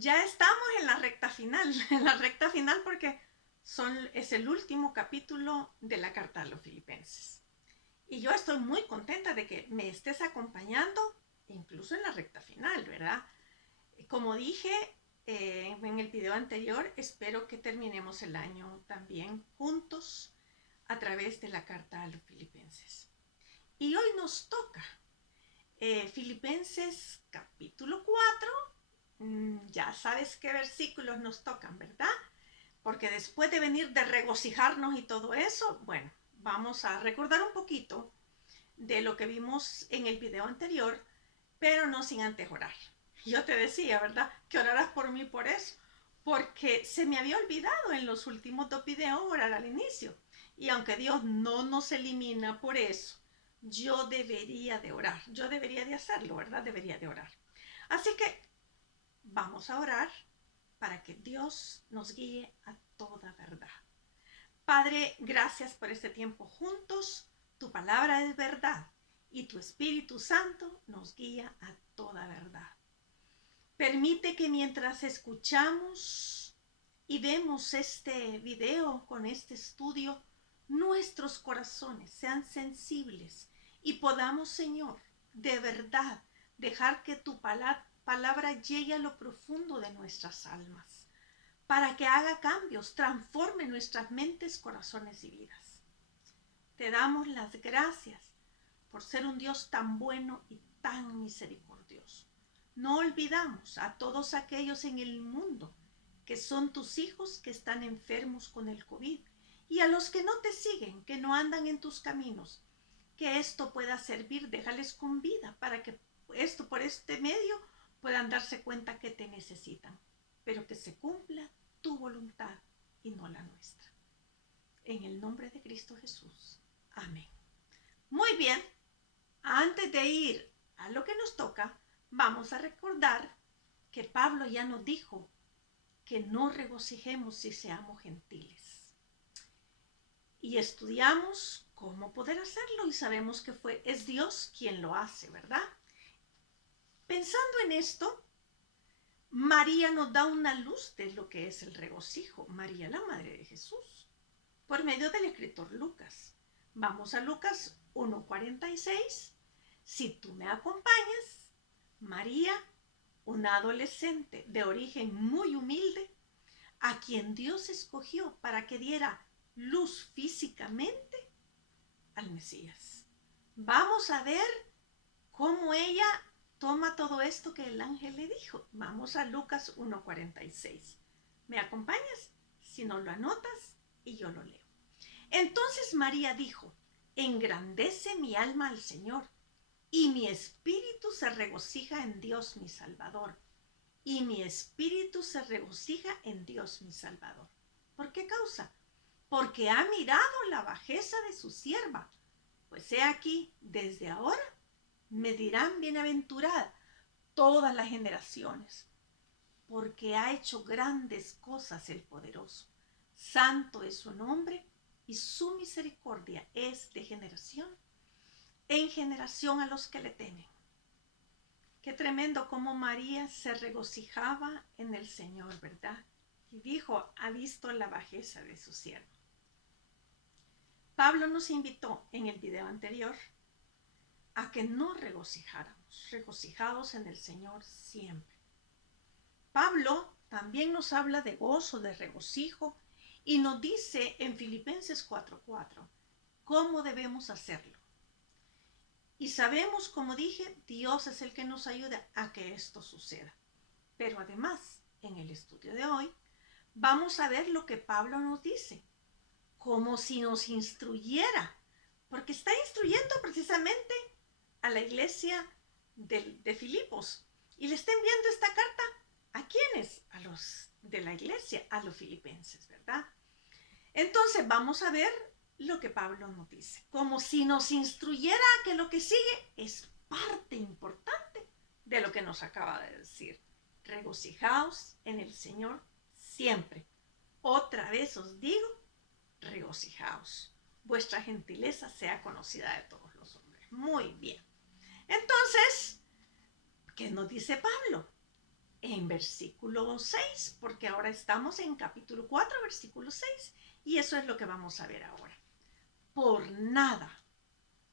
Ya estamos en la recta final, en la recta final porque es el último capítulo de la carta a los filipenses. Y yo estoy muy contenta de que me estés acompañando, incluso en la recta final, ¿verdad? Como dije en el video anterior, espero que terminemos el año también juntos a través de la carta a los filipenses. Y hoy nos toca Filipenses capítulo 4. Ya sabes qué versículos nos tocan, ¿verdad? Porque después de venir de regocijarnos y todo eso, bueno, vamos a recordar un poquito de lo que vimos en el video anterior, pero no sin antes orar. Yo te decía, ¿verdad? Que oraras por mí por eso, porque se me había olvidado en los últimos 2 videos orar al inicio. Y aunque Dios no nos elimina por eso, yo debería de orar, yo debería de hacerlo, ¿verdad? Debería de orar. Así que vamos a orar para que Dios nos guíe a toda verdad. Padre, gracias por este tiempo juntos. Tu palabra es verdad y tu Espíritu Santo nos guía a toda verdad. Permite que mientras escuchamos y vemos este video con este estudio, nuestros corazones sean sensibles y podamos, Señor, de verdad dejar que tu palabra llegue a lo profundo de nuestras almas, para que haga cambios, transforme nuestras mentes, corazones y vidas. Te damos las gracias por ser un Dios tan bueno y tan misericordioso. No olvidamos a todos aquellos en el mundo que son tus hijos que están enfermos con el COVID y a los que no te siguen, que no andan en tus caminos. Que esto pueda servir, déjales con vida para que por este medio puedan darse cuenta que te necesitan, pero que se cumpla tu voluntad y no la nuestra. En el nombre de Cristo Jesús. Amén. Muy bien, antes de ir a lo que nos toca, vamos a recordar que Pablo ya nos dijo que no regocijemos si seamos gentiles. Y estudiamos cómo poder hacerlo y sabemos que es Dios quien lo hace, ¿verdad? Pensando en esto, María nos da una luz de lo que es el regocijo. María, la madre de Jesús, por medio del escritor Lucas. Vamos a Lucas 1:46. Si tú me acompañas, María, una adolescente de origen muy humilde, a quien Dios escogió para que diera luz físicamente al Mesías. Vamos a ver cómo ella toma todo esto que el ángel le dijo. Vamos a Lucas 1:46. ¿Me acompañas? Si no lo anotas y yo lo leo. Entonces María dijo: engrandece mi alma al Señor, y mi espíritu se regocija en Dios mi Salvador. Y mi espíritu se regocija en Dios mi Salvador. ¿Por qué causa? Porque ha mirado la bajeza de su sierva. Pues he aquí, desde ahora me dirán bienaventurada todas las generaciones, porque ha hecho grandes cosas el poderoso. Santo es su nombre y su misericordia es de generación en generación a los que le temen. Qué tremendo cómo María se regocijaba en el Señor, ¿verdad? Y dijo, ha visto la bajeza de su siervo. Pablo nos invitó en el video anterior a que no regocijáramos, regocijados en el Señor siempre. Pablo también nos habla de gozo, de regocijo, y nos dice en Filipenses 4:4 cómo debemos hacerlo. Y sabemos, como dije, Dios es el que nos ayuda a que esto suceda. Pero además, en el estudio de hoy, vamos a ver lo que Pablo nos dice, como si nos instruyera, porque está instruyendo precisamente a la iglesia de Filipos. Y le está enviando esta carta ¿a quiénes? A los de la iglesia, a los filipenses, ¿verdad? Entonces vamos a ver lo que Pablo nos dice, como si nos instruyera que lo que sigue es parte importante de lo que nos acaba de decir. Regocijaos en el Señor siempre. Otra vez os digo, regocijaos. Vuestra gentileza sea conocida de todos los hombres. Muy bien. Entonces, ¿qué nos dice Pablo? En versículo 6, porque ahora estamos en capítulo 4, versículo 6, y eso es lo que vamos a ver ahora. Por nada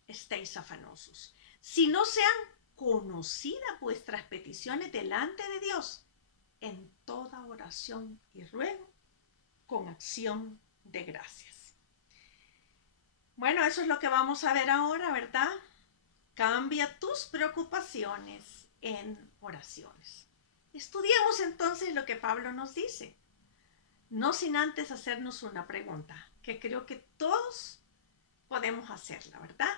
estéis afanosos, si no sean conocidas vuestras peticiones delante de Dios, en toda oración y ruego, con acción de gracias. Bueno, eso es lo que vamos a ver ahora, ¿verdad? Cambia tus preocupaciones en oraciones. Estudiemos entonces lo que Pablo nos dice, no sin antes hacernos una pregunta, que creo que todos podemos hacerla, ¿verdad?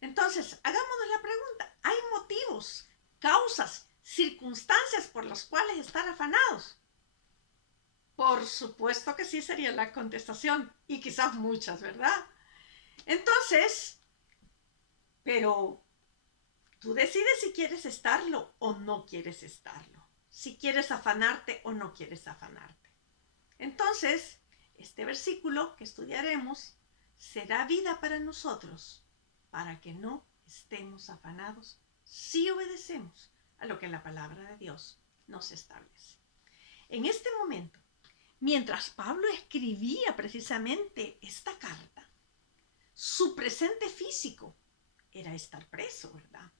Entonces, hagámonos la pregunta, ¿hay motivos, causas, circunstancias por las cuales estar afanados? Por supuesto que sí sería la contestación, y quizás muchas, ¿verdad? Entonces, pero tú decides si quieres estarlo o no quieres estarlo, si quieres afanarte o no quieres afanarte. Entonces, este versículo que estudiaremos será vida para nosotros, para que no estemos afanados si obedecemos a lo que la palabra de Dios nos establece. En este momento, mientras Pablo escribía precisamente esta carta, su presente físico era estar preso, ¿verdad?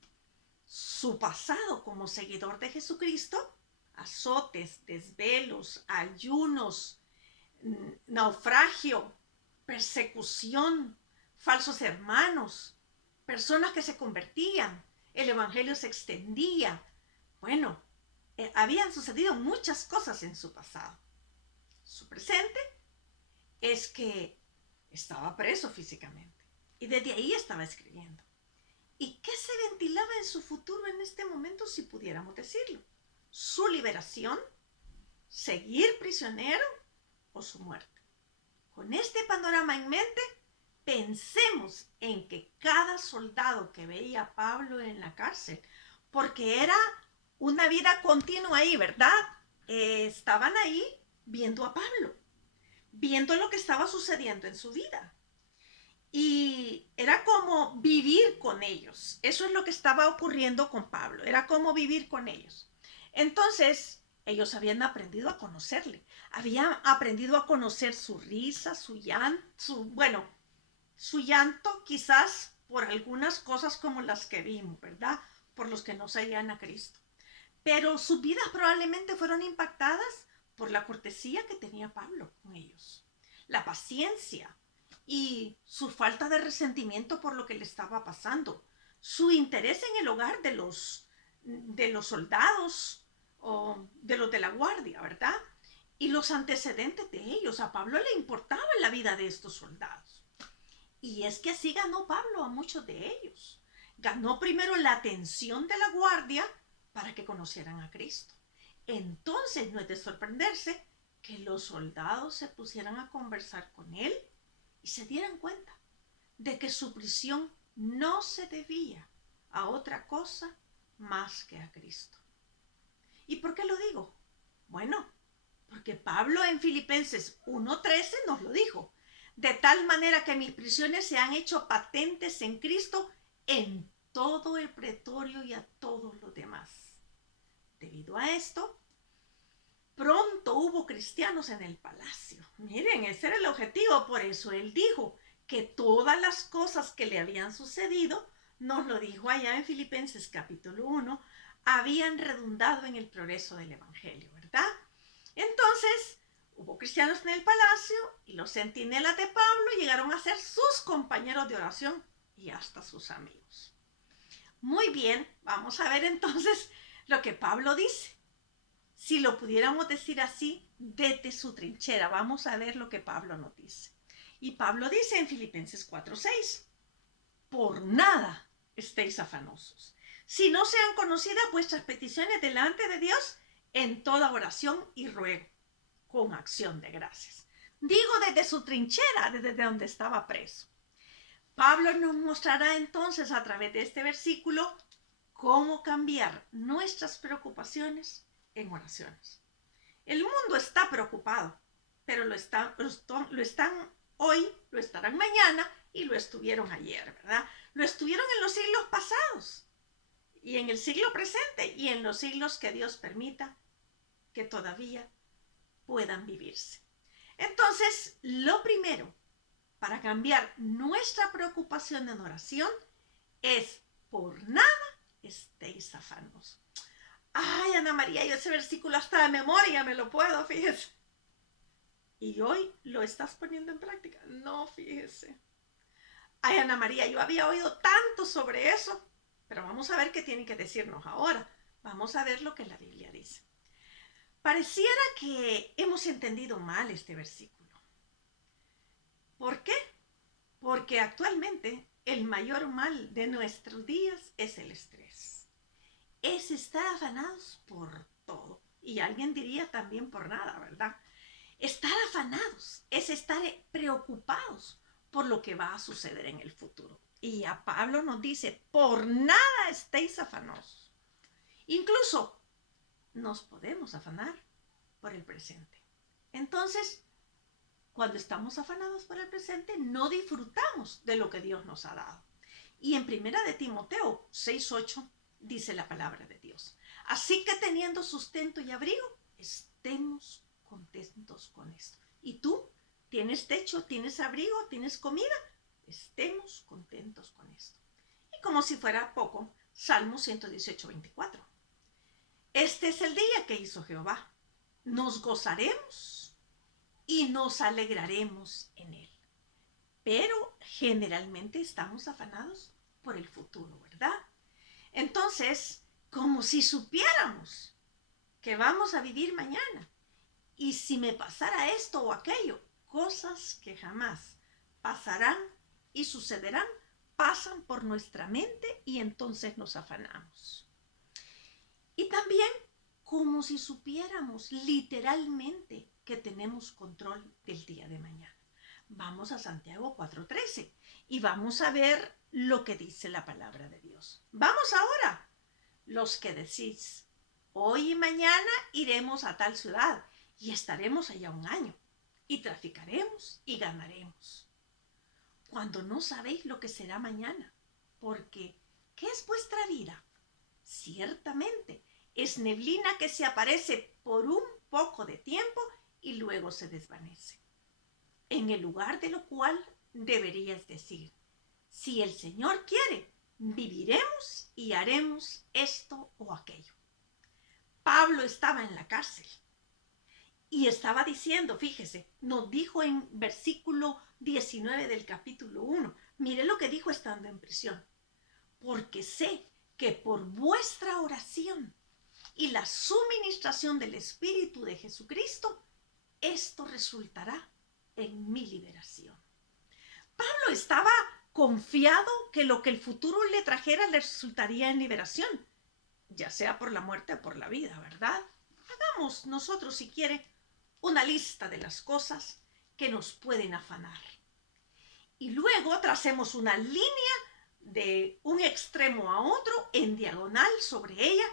Su pasado como seguidor de Jesucristo, azotes, desvelos, ayunos, naufragio, persecución, falsos hermanos, personas que se convertían, el evangelio se extendía. Bueno, habían sucedido muchas cosas en su pasado. Su presente es que estaba preso físicamente y desde ahí estaba escribiendo. ¿Y qué se ventilaba en su futuro en este momento, si pudiéramos decirlo? Su liberación, seguir prisionero o su muerte. Con este panorama en mente, pensemos en que cada soldado que veía a Pablo en la cárcel, porque era una vida continua ahí, ¿verdad? Estaban ahí viendo a Pablo, viendo lo que estaba sucediendo en su vida. Y era como vivir con ellos. Eso es lo que estaba ocurriendo con Pablo. Era como vivir con ellos. Entonces, ellos habían aprendido a conocerle. Habían aprendido a conocer su risa, su llanto, quizás por algunas cosas como las que vimos, ¿verdad? Por los que no seguían a Cristo. Pero sus vidas probablemente fueron impactadas por la cortesía que tenía Pablo con ellos. La paciencia, y su falta de resentimiento por lo que le estaba pasando, su interés en el hogar de los soldados o de los de la guardia, ¿verdad? Y los antecedentes de ellos. A Pablo le importaba la vida de estos soldados. Y es que así ganó Pablo a muchos de ellos. Ganó primero la atención de la guardia para que conocieran a Cristo. Entonces no es de sorprenderse que los soldados se pusieran a conversar con él y se dieran cuenta de que su prisión no se debía a otra cosa más que a Cristo. ¿Y por qué lo digo? Bueno, porque Pablo en Filipenses 1:13 nos lo dijo. De tal manera que mis prisiones se han hecho patentes en Cristo en todo el pretorio y a todos los demás. Debido a esto, pronto hubo cristianos en el palacio. Miren, ese era el objetivo. Por eso él dijo que todas las cosas que le habían sucedido, nos lo dijo allá en Filipenses capítulo 1, habían redundado en el progreso del evangelio, ¿verdad? Entonces, hubo cristianos en el palacio y los centinelas de Pablo llegaron a ser sus compañeros de oración y hasta sus amigos. Muy bien, vamos a ver entonces lo que Pablo dice. Si lo pudiéramos decir así, desde su trinchera, vamos a ver lo que Pablo nos dice. Y Pablo dice en Filipenses 4:6, por nada estéis afanosos, si no sean conocidas vuestras peticiones delante de Dios en toda oración y ruego, con acción de gracias. Digo desde su trinchera, desde donde estaba preso. Pablo nos mostrará entonces a través de este versículo cómo cambiar nuestras preocupaciones en oraciones. El mundo está preocupado, pero lo están hoy, lo estarán mañana y lo estuvieron ayer, ¿verdad? Lo estuvieron en los siglos pasados y en el siglo presente y en los siglos que Dios permita que todavía puedan vivirse. Entonces, lo primero para cambiar nuestra preocupación en oración es: por nada estéis afanosos. Ay, Ana María, yo ese versículo hasta de memoria me lo puedo, fíjese. ¿Y hoy lo estás poniendo en práctica? No, fíjese. Ay, Ana María, yo había oído tanto sobre eso, pero vamos a ver qué tiene que decirnos ahora. Vamos a ver lo que la Biblia dice. Pareciera que hemos entendido mal este versículo. ¿Por qué? Porque actualmente el mayor mal de nuestros días es el estrés. Es estar afanados por todo. Y alguien diría también por nada, ¿verdad? Estar afanados es estar preocupados por lo que va a suceder en el futuro. Y a Pablo nos dice: por nada estéis afanosos. Incluso nos podemos afanar por el presente. Entonces, cuando estamos afanados por el presente, no disfrutamos de lo que Dios nos ha dado. Y en 1 de Timoteo 6:8 dice la palabra de Dios: así que teniendo sustento y abrigo, estemos contentos con esto. ¿Y tú? ¿Tienes techo? ¿Tienes abrigo? ¿Tienes comida? Estemos contentos con esto. Y como si fuera poco, Salmo 118:24. Este es el día que hizo Jehová. Nos gozaremos y nos alegraremos en él. Pero generalmente estamos afanados por el futuro, ¿verdad? Entonces, como si supiéramos que vamos a vivir mañana. Y si me pasara esto o aquello, cosas que jamás pasarán y sucederán, pasan por nuestra mente y entonces nos afanamos. Y también como si supiéramos literalmente que tenemos control del día de mañana. Vamos a Santiago 4:13 y vamos a ver lo que dice la palabra de Dios. Vamos ahora, los que decís: hoy y mañana iremos a tal ciudad y estaremos allá un año, y traficaremos y ganaremos, cuando no sabéis lo que será mañana, porque ¿qué es vuestra vida? Ciertamente es neblina que se aparece por un poco de tiempo y luego se desvanece. En el lugar de lo cual deberías decir: si el Señor quiere, viviremos y haremos esto o aquello. Pablo estaba en la cárcel y estaba diciendo, fíjese, nos dijo en versículo 19 del capítulo 1, mire lo que dijo estando en prisión: porque sé que por vuestra oración y la suministración del Espíritu de Jesucristo, esto resultará en mi liberación. Pablo estaba confiado que lo que el futuro le trajera le resultaría en liberación, ya sea por la muerte o por la vida, ¿verdad? Hagamos nosotros, si quiere, una lista de las cosas que nos pueden afanar. Y luego tracemos una línea de un extremo a otro en diagonal sobre ella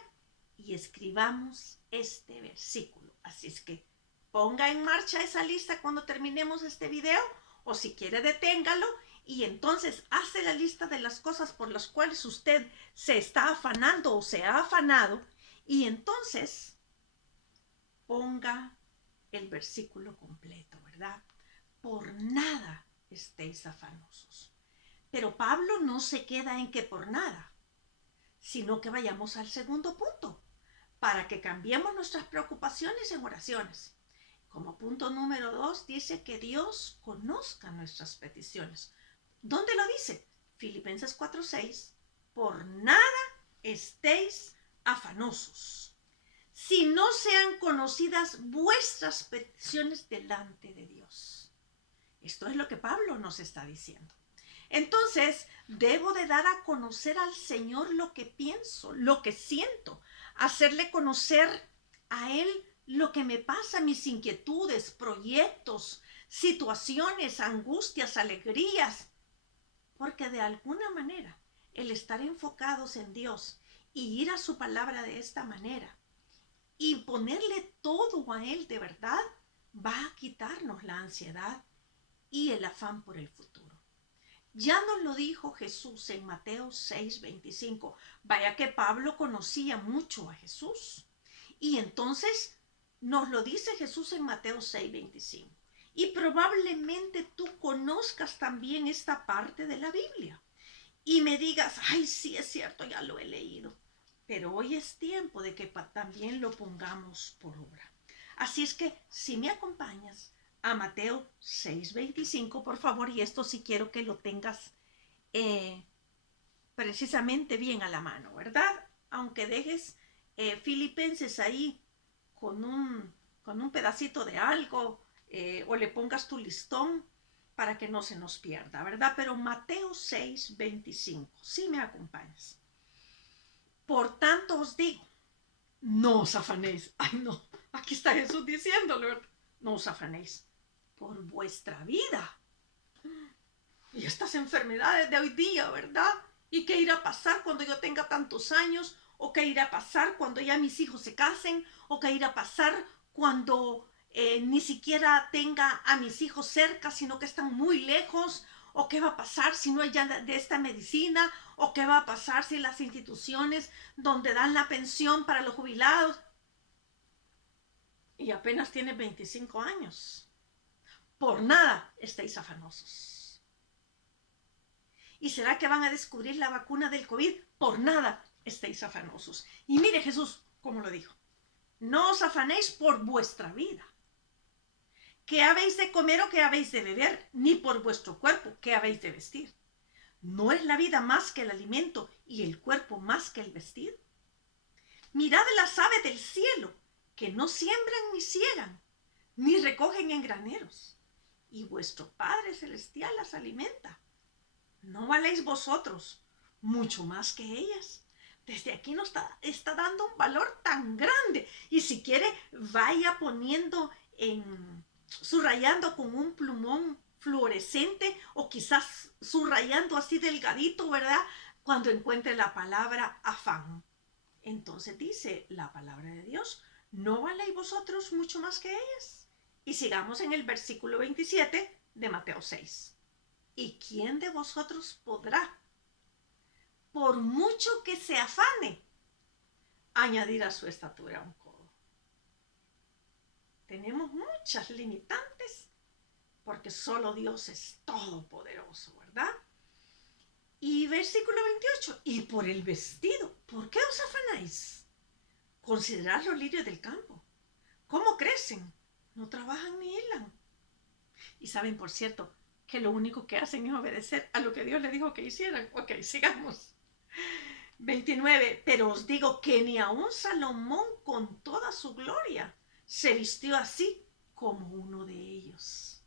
y escribamos este versículo. Así es que ponga en marcha esa lista cuando terminemos este video, o si quiere deténgalo y entonces hace la lista de las cosas por las cuales usted se está afanando o se ha afanado, y entonces ponga el versículo completo, ¿verdad? Por nada estéis afanosos. Pero Pablo no se queda en que por nada, sino que vayamos al segundo punto, para que cambiemos nuestras preocupaciones en oraciones. Como punto número 2, dice que Dios conozca nuestras peticiones. ¿Dónde lo dice? Filipenses 4:6, por nada estéis afanosos, si no sean conocidas vuestras peticiones delante de Dios. Esto es lo que Pablo nos está diciendo. Entonces, debo de dar a conocer al Señor lo que pienso, lo que siento, hacerle conocer a Él lo que me pasa, mis inquietudes, proyectos, situaciones, angustias, alegrías, porque de alguna manera el estar enfocados en Dios y ir a su palabra de esta manera y ponerle todo a Él de verdad, va a quitarnos la ansiedad y el afán por el futuro. Ya nos lo dijo Jesús en Mateo 6:25. Vaya que Pablo conocía mucho a Jesús. Y entonces Nos lo dice Jesús en Mateo 6:25. Y probablemente tú conozcas también esta parte de la Biblia y me digas, ay, sí es cierto, ya lo he leído. Pero hoy es tiempo de que también lo pongamos por obra. Así es que si me acompañas a Mateo 6:25, por favor, y esto sí quiero que lo tengas precisamente bien a la mano, ¿verdad? Aunque dejes Filipenses ahí con un pedacito de algo o le pongas tu listón para que no se nos pierda, ¿verdad? Pero Mateo 6:25, si me acompañas. Por tanto os digo, no os afanéis. Ay, no, aquí está Jesús diciéndolo, ¿verdad? No os afanéis por vuestra vida. Y estas enfermedades de hoy día, ¿verdad? ¿Y qué irá a pasar cuando yo tenga tantos años? ¿O qué irá a pasar cuando ya mis hijos se casen? ¿O qué irá a pasar cuando ni siquiera tenga a mis hijos cerca, sino que están muy lejos? ¿O qué va a pasar si no hay ya de esta medicina? ¿O qué va a pasar si las instituciones donde dan la pensión para los jubilados y apenas tiene 25 años? Por nada estéis afanosos. ¿Y será que van a descubrir la vacuna del COVID? Por nada estéis afanosos. Y mire Jesús, como lo dijo, no os afanéis por vuestra vida. ¿Qué habéis de comer o qué habéis de beber? Ni por vuestro cuerpo, ¿qué habéis de vestir? ¿No es la vida más que el alimento y el cuerpo más que el vestido? Mirad las aves del cielo, que no siembran ni ciegan, ni recogen en graneros, y vuestro Padre Celestial las alimenta. ¿No valéis vosotros mucho más que ellas? Desde aquí nos está dando un valor tan grande. Y si quiere, vaya poniendo subrayando con un plumón fluorescente o quizás subrayando así delgadito, ¿verdad? Cuando encuentre la palabra afán. Entonces dice la palabra de Dios, ¿no valéis vosotros mucho más que ellas? Y sigamos en el versículo 27 de Mateo 6. ¿Y quién de vosotros podrá, por mucho que se afane, añadir a su estatura un codo? Tenemos muchas limitantes porque solo Dios es todopoderoso, ¿verdad? Y versículo 28, y por el vestido, ¿por qué os afanáis? Considerad los lirios del campo, ¿cómo crecen? No trabajan ni hilan. Y saben, por cierto, que lo único que hacen es obedecer a lo que Dios les dijo que hicieran. Ok, sigamos. 29. Pero os digo que ni aun Salomón con toda su gloria se vistió así como uno de ellos.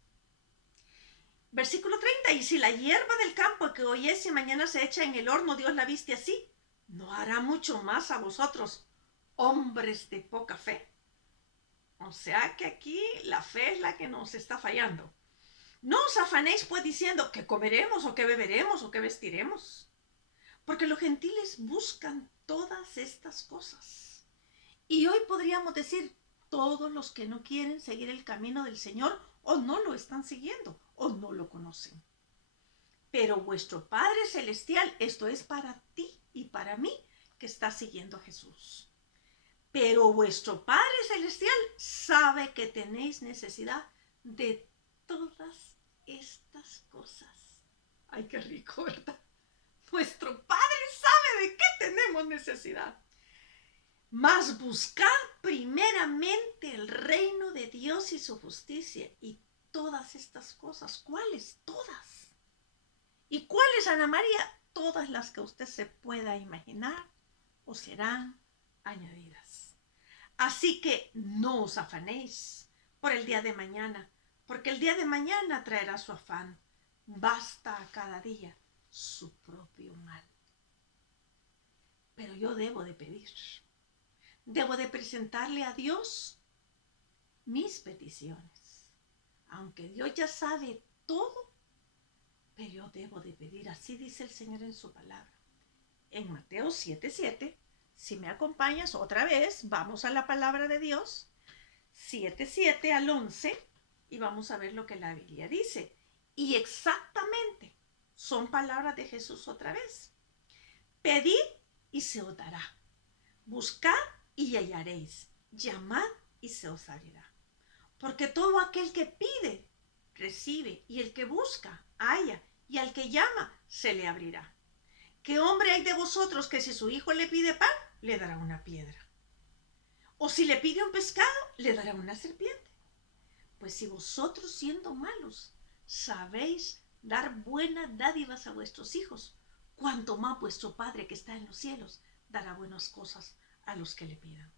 Versículo 30. Y si la hierba del campo que hoy es y mañana se echa en el horno, Dios la viste así, ¿no hará mucho más a vosotros, hombres de poca fe? O sea que aquí la fe es la que nos está fallando. No os afanéis pues diciendo que comeremos o que beberemos o que vestiremos, porque los gentiles buscan todas estas cosas. Y hoy podríamos decir, todos los que no quieren seguir el camino del Señor o no lo están siguiendo o no lo conocen. Pero vuestro Padre Celestial, esto es para ti y para mí que está siguiendo a Jesús. Pero vuestro Padre Celestial sabe que tenéis necesidad de todas estas cosas. Ay, qué rico, ¿verdad? Nuestro Padre sabe de qué tenemos necesidad. Mas buscad primeramente el reino de Dios y su justicia, y todas estas cosas. ¿Cuáles? Todas. ¿Y cuáles, Ana María? Todas las que usted se pueda imaginar os serán añadidas. Así que no os afanéis por el día de mañana, porque el día de mañana traerá su afán. Basta a cada día su propio mal. Pero yo debo de pedir, debo de presentarle a Dios mis peticiones. Aunque Dios ya sabe todo, pero yo debo de pedir, así dice el Señor en su palabra. En Mateo 7:7, si me acompañas otra vez, vamos a la palabra de Dios, 7:7 al 11, y vamos a ver lo que la Biblia dice. Y exactamente, son palabras de Jesús otra vez. Pedid y se os dará. Buscad y hallaréis. Llamad y se os abrirá. Porque todo aquel que pide, recibe, y el que busca, halla, y al que llama, se le abrirá. ¿Qué hombre hay de vosotros que si su hijo le pide pan, le dará una piedra? O si le pide un pescado, le dará una serpiente. Pues si vosotros siendo malos sabéis dar buenas dádivas a vuestros hijos, cuanto más vuestro Padre que está en los cielos dará buenas cosas a los que le pidan.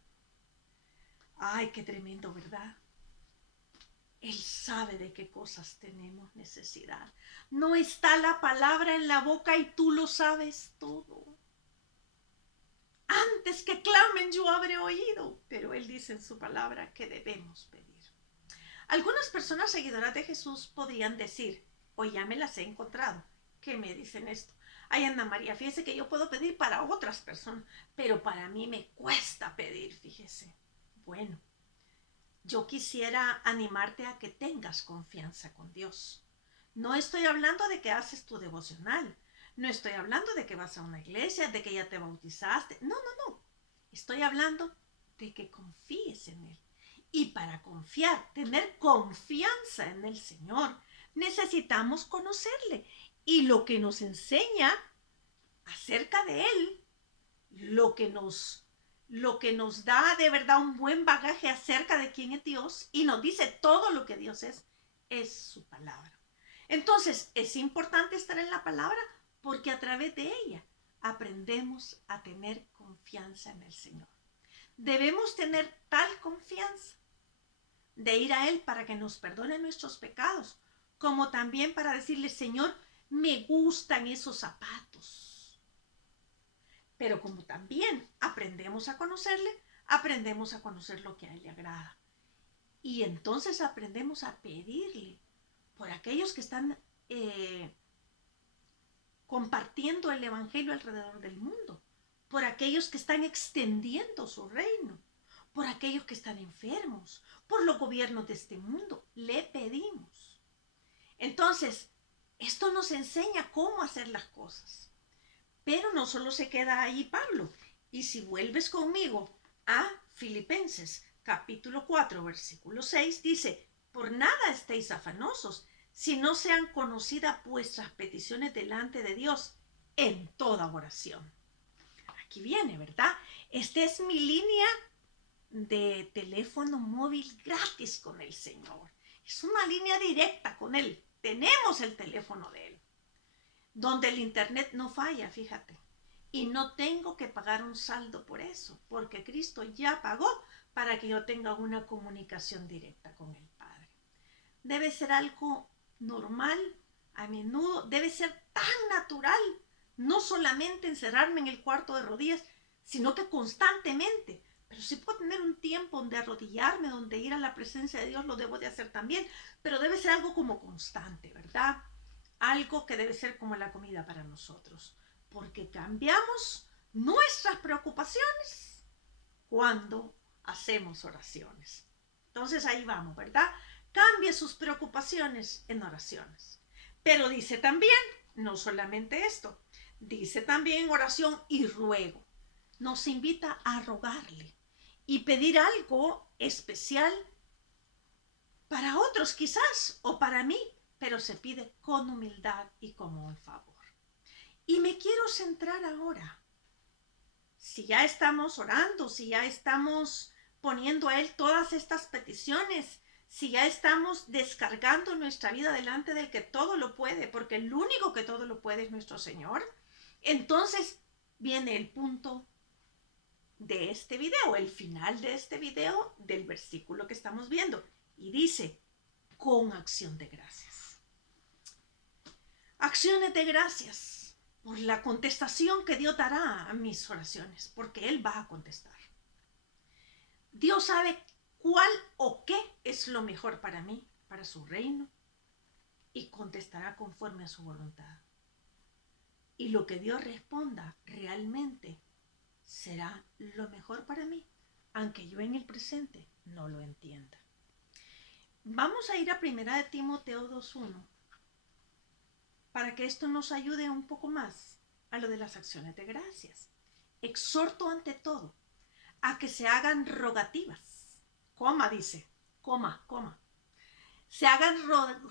Ay, qué tremendo, ¿verdad? Él sabe de qué cosas tenemos necesidad. No está la palabra en la boca y tú lo sabes todo. Antes que clamen yo habré oído, pero Él dice en su palabra que debemos pedir. Algunas personas seguidoras de Jesús podrían decir, hoy ya me las he encontrado, ¿qué me dicen esto? Ay, Ana María, fíjese que yo puedo pedir para otras personas, pero para mí me cuesta pedir, fíjese. Bueno, yo quisiera animarte a que tengas confianza con Dios. No estoy hablando de que haces tu devocional, no estoy hablando de que vas a una iglesia, de que ya te bautizaste, no, no, no. Estoy hablando de que confíes en Él. Y para confiar, tener confianza en el Señor, necesitamos conocerle. Y lo que nos enseña acerca de Él, lo que nos da de verdad un buen bagaje acerca de quién es Dios y nos dice todo lo que Dios es su palabra. Entonces, es importante estar en la palabra porque a través de ella aprendemos a tener confianza en el Señor. Debemos tener tal confianza de ir a Él para que nos perdone nuestros pecados, como también para decirle, Señor, me gustan esos zapatos. Pero como también aprendemos a conocerle, aprendemos a conocer lo que a Él le agrada. Y entonces aprendemos a pedirle por aquellos que están compartiendo el Evangelio alrededor del mundo, por aquellos que están extendiendo su reino, por aquellos que están enfermos, por los gobiernos de este mundo. Le pedimos. Entonces, esto nos enseña cómo hacer las cosas. Pero no solo se queda ahí Pablo. Y si vuelves conmigo a Filipenses capítulo 4, versículo 6, dice, por nada estéis afanosos, si no sean conocidas vuestras peticiones delante de Dios en toda oración. Aquí viene, ¿verdad? Esta es mi línea de teléfono móvil gratis con el Señor. Es una línea directa con Él. Tenemos el teléfono de Él, donde el internet no falla, fíjate. Y no tengo que pagar un saldo por eso, porque Cristo ya pagó para que yo tenga una comunicación directa con el Padre. Debe ser algo normal, a menudo, debe ser tan natural, no solamente encerrarme en el cuarto de rodillas, sino que constantemente. Pero si puedo tener un tiempo donde arrodillarme, donde ir a la presencia de Dios, lo debo de hacer también, pero debe ser algo como constante, ¿verdad? Algo que debe ser como la comida para nosotros, porque cambiamos nuestras preocupaciones cuando hacemos oraciones. Entonces ahí vamos, ¿verdad? Cambie sus preocupaciones en oraciones. Pero dice también, no solamente esto, dice también oración y ruego. Nos invita a rogarle y pedir algo especial para otros quizás o para mí, pero se pide con humildad y como un favor. Y me quiero centrar ahora. Si ya estamos orando, si ya estamos poniendo a Él todas estas peticiones, si ya estamos descargando nuestra vida delante del que todo lo puede, porque el único que todo lo puede es nuestro Señor, entonces viene el punto de este video, el final de este video, del versículo que estamos viendo. Y dice, con acción de gracias. Acciones de gracias por la contestación que Dios dará a mis oraciones, porque Él va a contestar. Dios sabe cuál o qué es lo mejor para mí, para su reino, y contestará conforme a su voluntad. Y lo que Dios responda realmente será lo mejor para mí, aunque yo en el presente no lo entienda. Vamos a ir a 1 de Timoteo 2:1 para que esto nos ayude un poco más a lo de las acciones de gracias. Exhorto ante todo a que se hagan rogativas, coma dice, coma. Se hagan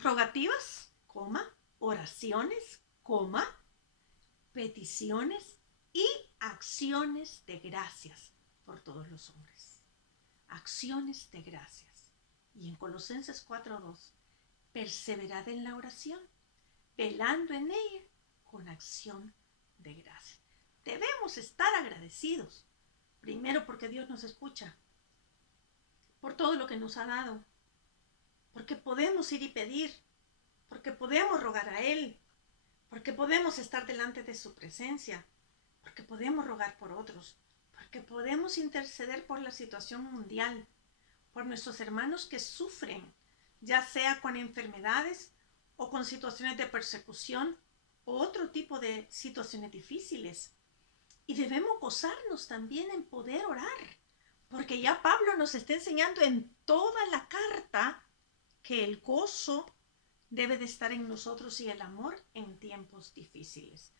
rogativas, coma, oraciones, coma, peticiones y acciones de gracias por todos los hombres. Acciones de gracias. Y en Colosenses 4:2, perseverad en la oración, velando en ella con acción de gracias. Debemos estar agradecidos, primero porque Dios nos escucha, por todo lo que nos ha dado, porque podemos ir y pedir, porque podemos rogar a Él, porque podemos estar delante de su presencia, porque podemos rogar por otros, porque podemos interceder por la situación mundial, por nuestros hermanos que sufren, ya sea con enfermedades o con situaciones de persecución o otro tipo de situaciones difíciles. Y debemos gozarnos también en poder orar, porque ya Pablo nos está enseñando en toda la carta que el gozo debe de estar en nosotros y el amor en tiempos difíciles.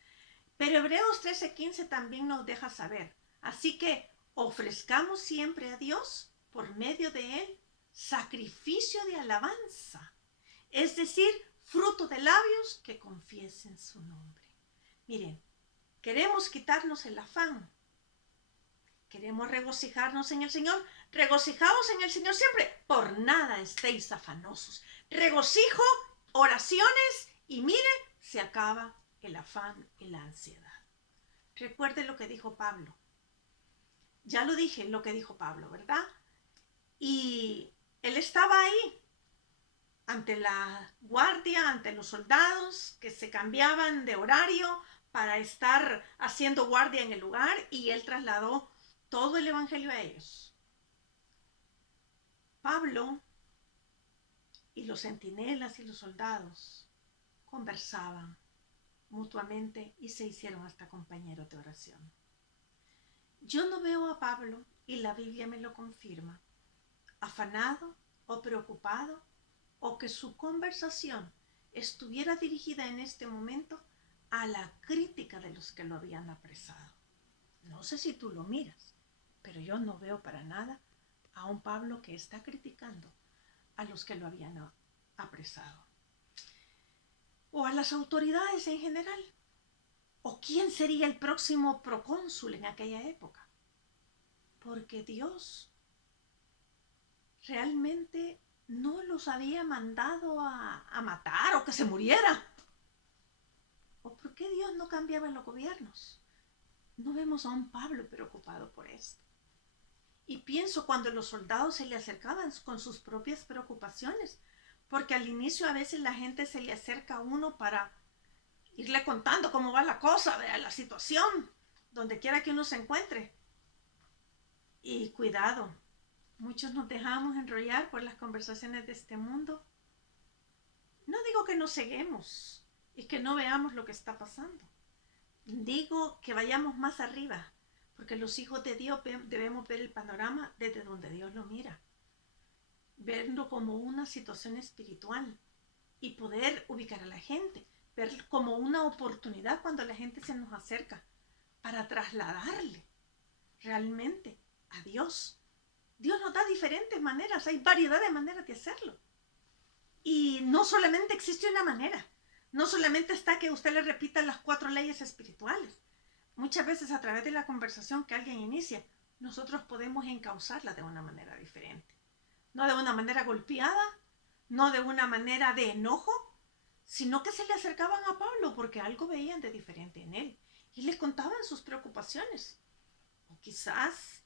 Pero Hebreos 13:15 también nos deja saber, así que ofrezcamos siempre a Dios por medio de Él sacrificio de alabanza, es decir, fruto de labios que confiesen su nombre. Miren, queremos quitarnos el afán, queremos regocijarnos en el Señor. Regocijaos en el Señor siempre, por nada estéis afanosos. Regocijo, oraciones y mire, se acaba el afán y la ansiedad. Recuerde lo que dijo Pablo. Ya lo dije, lo que dijo Pablo, ¿verdad? Y él estaba ahí, ante la guardia, ante los soldados que se cambiaban de horario para estar haciendo guardia en el lugar, y él trasladó todo el evangelio a ellos. Pablo y los centinelas y los soldados conversaban mutuamente y se hicieron hasta compañeros de oración. Yo no veo a Pablo, y la Biblia me lo confirma, afanado o preocupado, o que su conversación estuviera dirigida en este momento a la crítica de los que lo habían apresado. No sé si tú lo miras, pero yo no veo para nada a un Pablo que está criticando a los que lo habían apresado, o a las autoridades en general, o quién sería el próximo procónsul en aquella época, porque Dios realmente no los había mandado a matar o que se muriera. ¿O por qué Dios no cambiaba los gobiernos? No vemos a un Pablo preocupado por esto. Y pienso cuando los soldados se le acercaban con sus propias preocupaciones, porque al inicio a veces la gente se le acerca a uno para irle contando cómo va la cosa, vea la situación, donde quiera que uno se encuentre. Y cuidado, muchos nos dejamos enrollar por las conversaciones de este mundo. No digo que nos ceguemos y que no veamos lo que está pasando. Digo que vayamos más arriba, porque los hijos de Dios debemos ver el panorama desde donde Dios lo mira, verlo como una situación espiritual y poder ubicar a la gente, ver como una oportunidad cuando la gente se nos acerca para trasladarle realmente a Dios. Dios nos da diferentes maneras, hay variedad de maneras de hacerlo. Y no solamente existe una manera, no solamente está que usted le repita las 4 leyes espirituales. Muchas veces a través de la conversación que alguien inicia, nosotros podemos encauzarla de una manera diferente. No de una manera golpeada, no de una manera de enojo, sino que se le acercaban a Pablo porque algo veían de diferente en él y le contaban sus preocupaciones. O quizás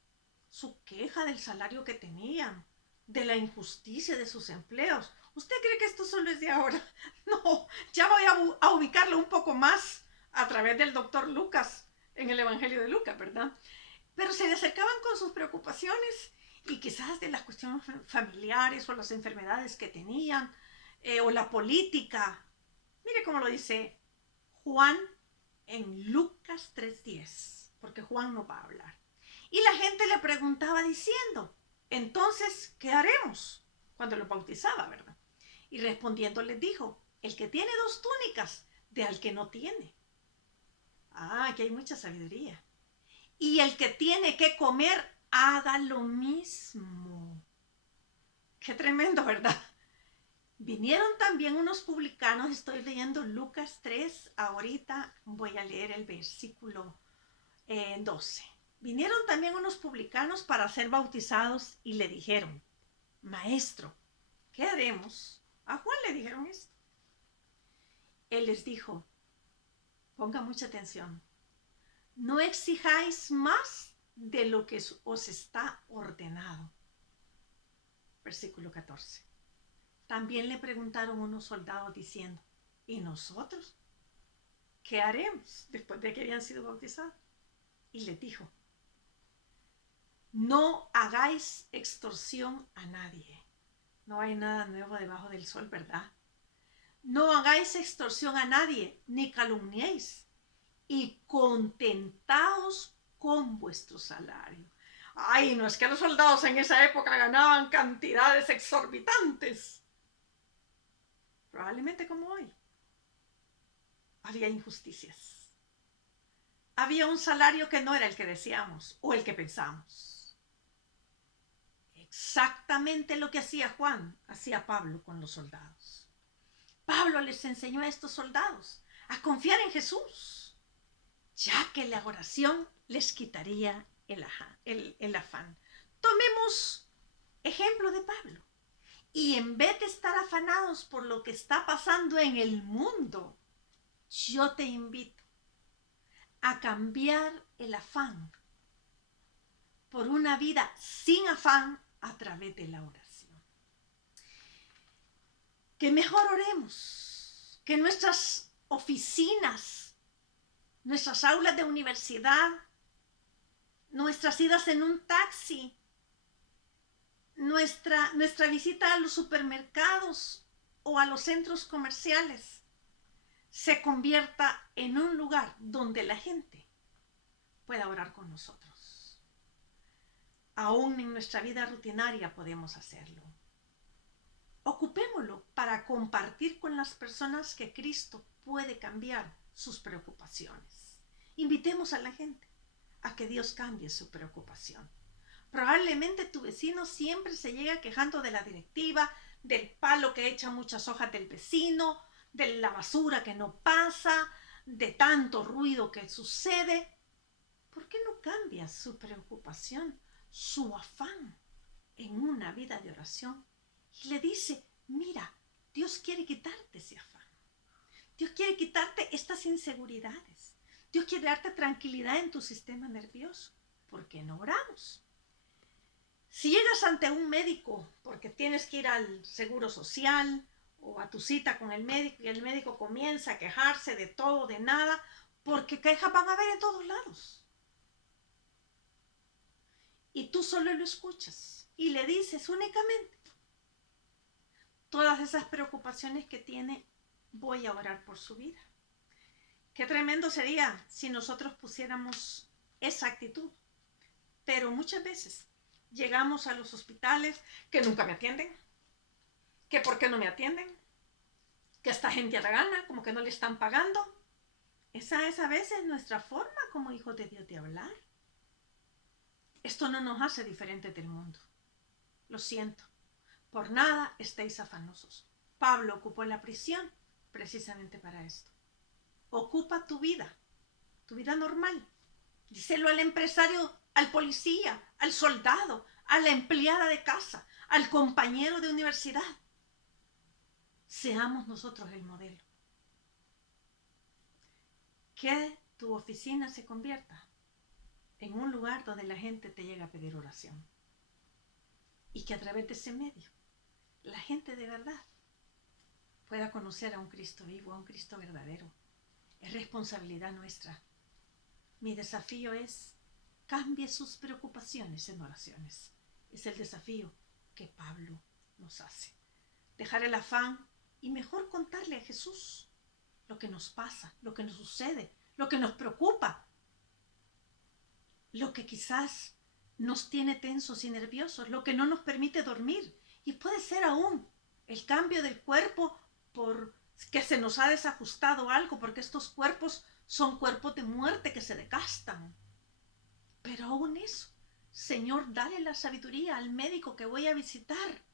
su queja del salario que tenían, de la injusticia de sus empleos. ¿Usted cree que esto solo es de ahora? No, ya voy a ubicarlo un poco más a través del doctor Lucas, en el Evangelio de Lucas, ¿verdad? Pero se le acercaban con sus preocupaciones y quizás de las cuestiones familiares o las enfermedades que tenían, o la política. Mire cómo lo dice Juan en Lucas 3:10, porque Juan no va a hablar. Y la gente le preguntaba diciendo, entonces, ¿qué haremos? Cuando lo bautizaba, ¿verdad? Y respondiendo les dijo, el que tiene 2 túnicas, de al que no tiene. Aquí hay mucha sabiduría. Y el que tiene que comer, haga lo mismo. Qué tremendo, ¿verdad? Vinieron también unos publicanos, estoy leyendo Lucas 3, ahorita voy a leer el versículo 12. Vinieron también unos publicanos para ser bautizados y le dijeron, Maestro, ¿qué haremos? A Juan le dijeron esto. Él les dijo, ponga mucha atención, no exijáis más de lo que os está ordenado. Versículo 14. También le preguntaron unos soldados diciendo, ¿y nosotros qué haremos después de que habían sido bautizados? Y les dijo, no hagáis extorsión a nadie. No hay nada nuevo debajo del sol, ¿verdad? No hagáis extorsión a nadie, ni calumniéis, y contentaos con vuestro salario. Ay, no es que los soldados en esa época ganaban cantidades exorbitantes. Probablemente como hoy. Había injusticias. Había un salario que no era el que deseamos o el que pensamos. Exactamente lo que hacía Juan, hacía Pablo con los soldados. Pablo les enseñó a estos soldados a confiar en Jesús, ya que la oración les quitaría el afán. Tomemos ejemplo de Pablo. Y en vez de estar afanados por lo que está pasando en el mundo, yo te invito a cambiar el afán por una vida sin afán a través de la oración. Que mejor oremos, que nuestras oficinas, nuestras aulas de universidad, nuestras idas en un taxi, nuestra visita a los supermercados o a los centros comerciales se convierta en un lugar donde la gente pueda orar con nosotros. Aún en nuestra vida rutinaria podemos hacerlo. Ocupémoslo para compartir con las personas que Cristo puede cambiar sus preocupaciones. Invitemos a la gente a que Dios cambie su preocupación. Probablemente tu vecino siempre se llega quejando de la directiva, del palo que echa muchas hojas del vecino, de la basura que no pasa, de tanto ruido que sucede. ¿Por qué no cambias su preocupación, su afán en una vida de oración? Y le dice, mira, Dios quiere quitarte ese afán. Dios quiere quitarte estas inseguridades. Dios quiere darte tranquilidad en tu sistema nervioso. ¿Por qué no oramos? Si llegas ante un médico porque tienes que ir al seguro social o a tu cita con el médico y el médico comienza a quejarse de todo, de nada, porque quejas van a haber en todos lados. Y tú solo lo escuchas y le dices únicamente todas esas preocupaciones que tiene, voy a orar por su vida. Qué tremendo sería si nosotros pusiéramos esa actitud. Pero muchas veces llegamos a los hospitales que nunca me atienden, que por qué no me atienden, que esta gente a la gana, como que no le están pagando. Esa es a veces nuestra forma como hijos de Dios de hablar. Esto no nos hace diferentes del mundo. Lo siento, por nada estéis afanosos. Pablo ocupó la prisión precisamente para esto. Ocupa tu vida normal. Díselo al empresario, al policía, al soldado, a la empleada de casa, al compañero de universidad. Seamos nosotros el modelo. Que tu oficina se convierta en un lugar donde la gente te llega a pedir oración. Y que a través de ese medio, la gente de verdad pueda conocer a un Cristo vivo, a un Cristo verdadero. Es responsabilidad nuestra. Mi desafío es, cambie sus preocupaciones en oraciones. Es el desafío que Pablo nos hace. Dejar el afán y mejor contarle a Jesús lo que nos pasa, lo que nos sucede, lo que nos preocupa, lo que quizás nos tiene tensos y nerviosos, lo que no nos permite dormir. Y puede ser aún el cambio del cuerpo por que se nos ha desajustado algo, porque estos cuerpos son cuerpos de muerte que se desgastan. Pero aún eso, Señor, dale la sabiduría al médico que voy a visitar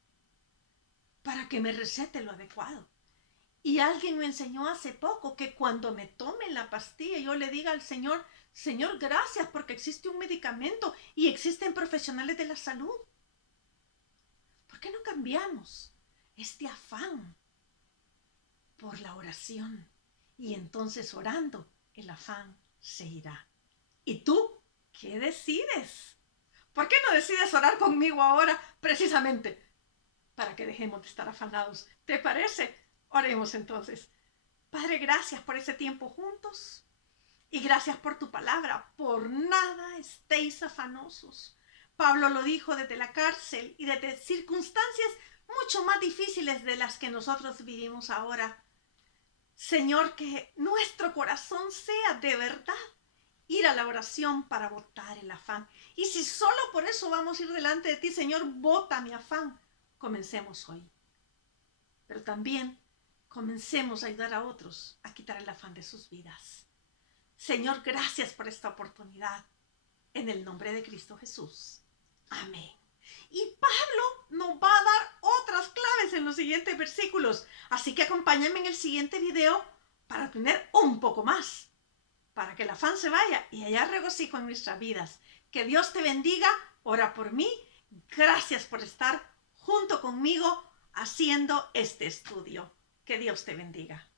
para que me recete lo adecuado. Y alguien me enseñó hace poco que cuando me tome la pastilla yo le diga al Señor, Señor, gracias porque existe un medicamento y existen profesionales de la salud. ¿Por qué no cambiamos este afán por la oración? Y entonces orando, el afán se irá. ¿Y tú qué decides? ¿Por qué no decides orar conmigo ahora precisamente para que dejemos de estar afanados? ¿Te parece? Oremos entonces. Padre, gracias por ese tiempo juntos y gracias por tu palabra. Por nada estéis afanosos. Pablo lo dijo desde la cárcel y desde circunstancias mucho más difíciles de las que nosotros vivimos ahora. Señor, que nuestro corazón sea de verdad ir a la oración para botar el afán. Y si solo por eso vamos a ir delante de ti, Señor, bota mi afán. Comencemos hoy. Pero también comencemos a ayudar a otros a quitar el afán de sus vidas. Señor, gracias por esta oportunidad. En el nombre de Cristo Jesús. Amén. Y Pablo nos va a dar otras claves en los siguientes versículos. Así que acompáñenme en el siguiente video para tener un poco más. Para que el afán se vaya y haya regocijo en nuestras vidas. Que Dios te bendiga. Ora por mí. Gracias por estar junto conmigo haciendo este estudio. Que Dios te bendiga.